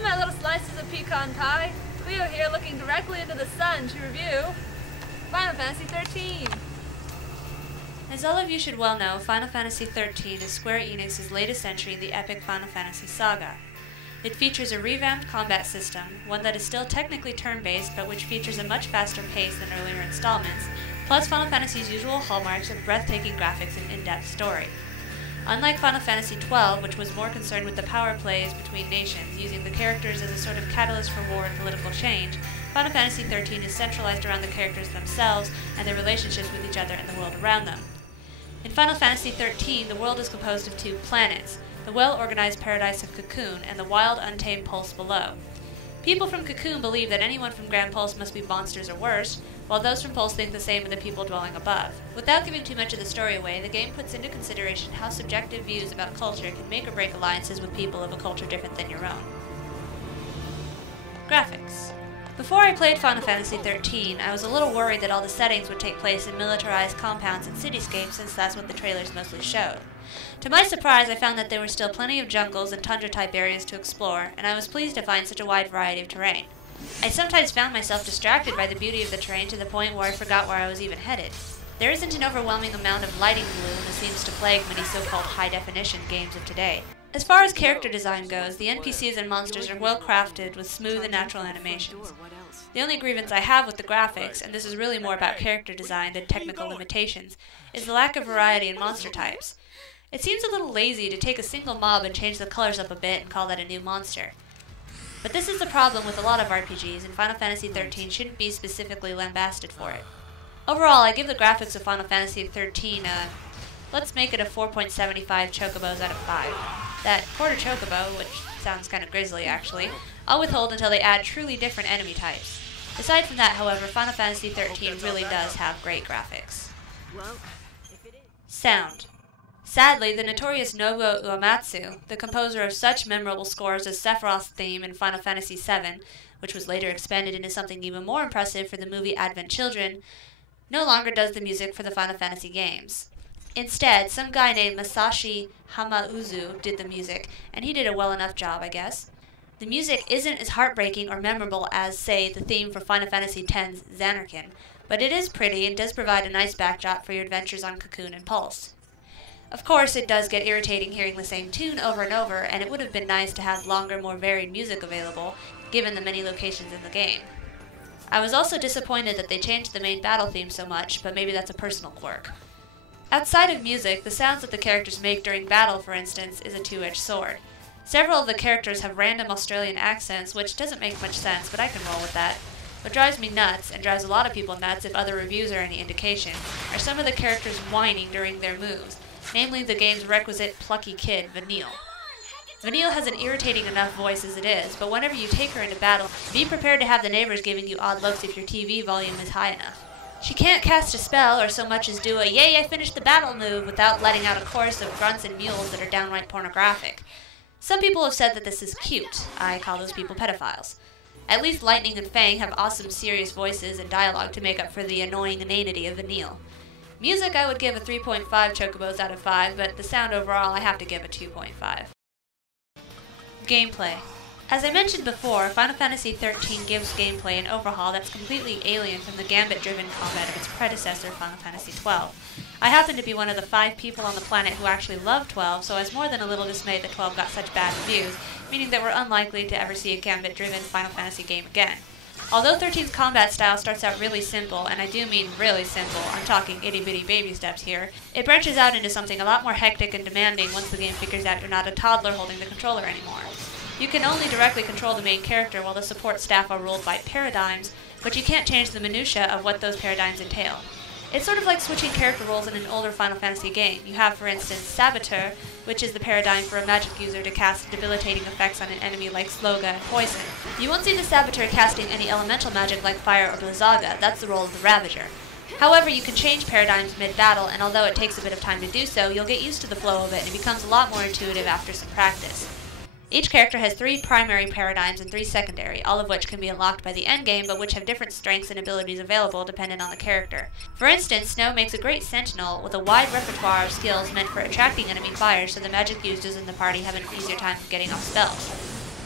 Hi, my little slices of pecan pie. We are here looking directly into the sun to review Final Fantasy XIII. As all of you should well know, Final Fantasy XIII is Square Enix's latest entry in the epic Final Fantasy saga. It features a revamped combat system, one that is still technically turn-based but which features a much faster pace than earlier installments, plus Final Fantasy's usual hallmarks of breathtaking graphics and in-depth story. Unlike Final Fantasy XII, which was more concerned with the power plays between nations, using the characters as a sort of catalyst for war and political change, Final Fantasy XIII is centralized around the characters themselves and their relationships with each other and the world around them. In Final Fantasy XIII, the world is composed of two planets, the well-organized paradise of Cocoon and the wild, untamed Pulse below. People from Cocoon believe that anyone from Grand Pulse must be monsters or worse, while those from Pulse think the same of the people dwelling above. Without giving too much of the story away, the game puts into consideration how subjective views about culture can make or break alliances with people of a culture different than your own. Graphics. Before I played Final Fantasy XIII, I was a little worried that all the settings would take place in militarized compounds and cityscapes, since that's what the trailers mostly showed. To my surprise, I found that there were still plenty of jungles and tundra-type areas to explore, and I was pleased to find such a wide variety of terrain. I sometimes found myself distracted by the beauty of the terrain to the point where I forgot where I was even headed. There isn't an overwhelming amount of lighting gloom that seems to plague many so-called high-definition games of today. As far as character design goes, the NPCs and monsters are well crafted with smooth and natural animations. The only grievance I have with the graphics, and this is really more about character design than technical limitations, is the lack of variety in monster types. It seems a little lazy to take a single mob and change the colors up a bit and call that a new monster. But this is the problem with a lot of RPGs, and Final Fantasy XIII shouldn't be specifically lambasted for it. Overall, I give the graphics of Final Fantasy XIII let's make it a 4.75 chocobos out of 5. That quarter chocobo, which sounds kind of grisly actually, I'll withhold until they add truly different enemy types. Aside from that, however, Final Fantasy XIII really does have great graphics. Sound. Sadly, the notorious Nobuo Uematsu, the composer of such memorable scores as Sephiroth's theme in Final Fantasy VII, which was later expanded into something even more impressive for the movie Advent Children, no longer does the music for the Final Fantasy games. Instead, some guy named Masashi Hamauzu did the music, and he did a well enough job, I guess. The music isn't as heartbreaking or memorable as, say, the theme for Final Fantasy X's Zanarkand, but it is pretty and does provide a nice backdrop for your adventures on Cocoon and Pulse. Of course, it does get irritating hearing the same tune over and over, and it would have been nice to have longer, more varied music available, given the many locations in the game. I was also disappointed that they changed the main battle theme so much, but maybe that's a personal quirk. Outside of music, the sounds that the characters make during battle, for instance, is a two-edged sword. Several of the characters have random Australian accents, which doesn't make much sense, but I can roll with that. What drives me nuts, and drives a lot of people nuts if other reviews are any indication, are some of the characters whining during their moves, namely the game's requisite plucky kid, Vanille. Vanille has an irritating enough voice as it is, but whenever you take her into battle, be prepared to have the neighbors giving you odd looks if your TV volume is high enough. She can't cast a spell or so much as do a "yay, I finished the battle" move without letting out a chorus of grunts and mules that are downright pornographic. Some people have said that this is cute. I call those people pedophiles. At least Lightning and Fang have awesome serious voices and dialogue to make up for the annoying inanity of Vanille. Music I would give a 3.5 chocobos out of 5, but the sound overall I have to give a 2.5. Gameplay. As I mentioned before, Final Fantasy XIII gives gameplay an overhaul that's completely alien from the gambit-driven combat of its predecessor, Final Fantasy XII. I happen to be one of the 5 people on the planet who actually love 12, so I was more than a little dismayed that 12 got such bad reviews, meaning that we're unlikely to ever see a gambit-driven Final Fantasy game again. Although 13's combat style starts out really simple, and I do mean really simple, I'm talking itty-bitty baby steps here, it branches out into something a lot more hectic and demanding once the game figures out you're not a toddler holding the controller anymore. You can only directly control the main character while the support staff are ruled by paradigms, but you can't change the minutiae of what those paradigms entail. It's sort of like switching character roles in an older Final Fantasy game. You have, for instance, Saboteur, which is the paradigm for a magic user to cast debilitating effects on an enemy like Sloga and Poison. You won't see the Saboteur casting any elemental magic like Fire or Blizzaga. That's the role of the Ravager. However, you can change paradigms mid-battle, and although it takes a bit of time to do so, you'll get used to the flow of it, and it becomes a lot more intuitive after some practice. Each character has 3 primary paradigms and 3 secondary, all of which can be unlocked by the endgame, but which have different strengths and abilities available dependent on the character. For instance, Snow makes a great sentinel with a wide repertoire of skills meant for attracting enemy fire, so the magic users in the party have an easier time getting off spells.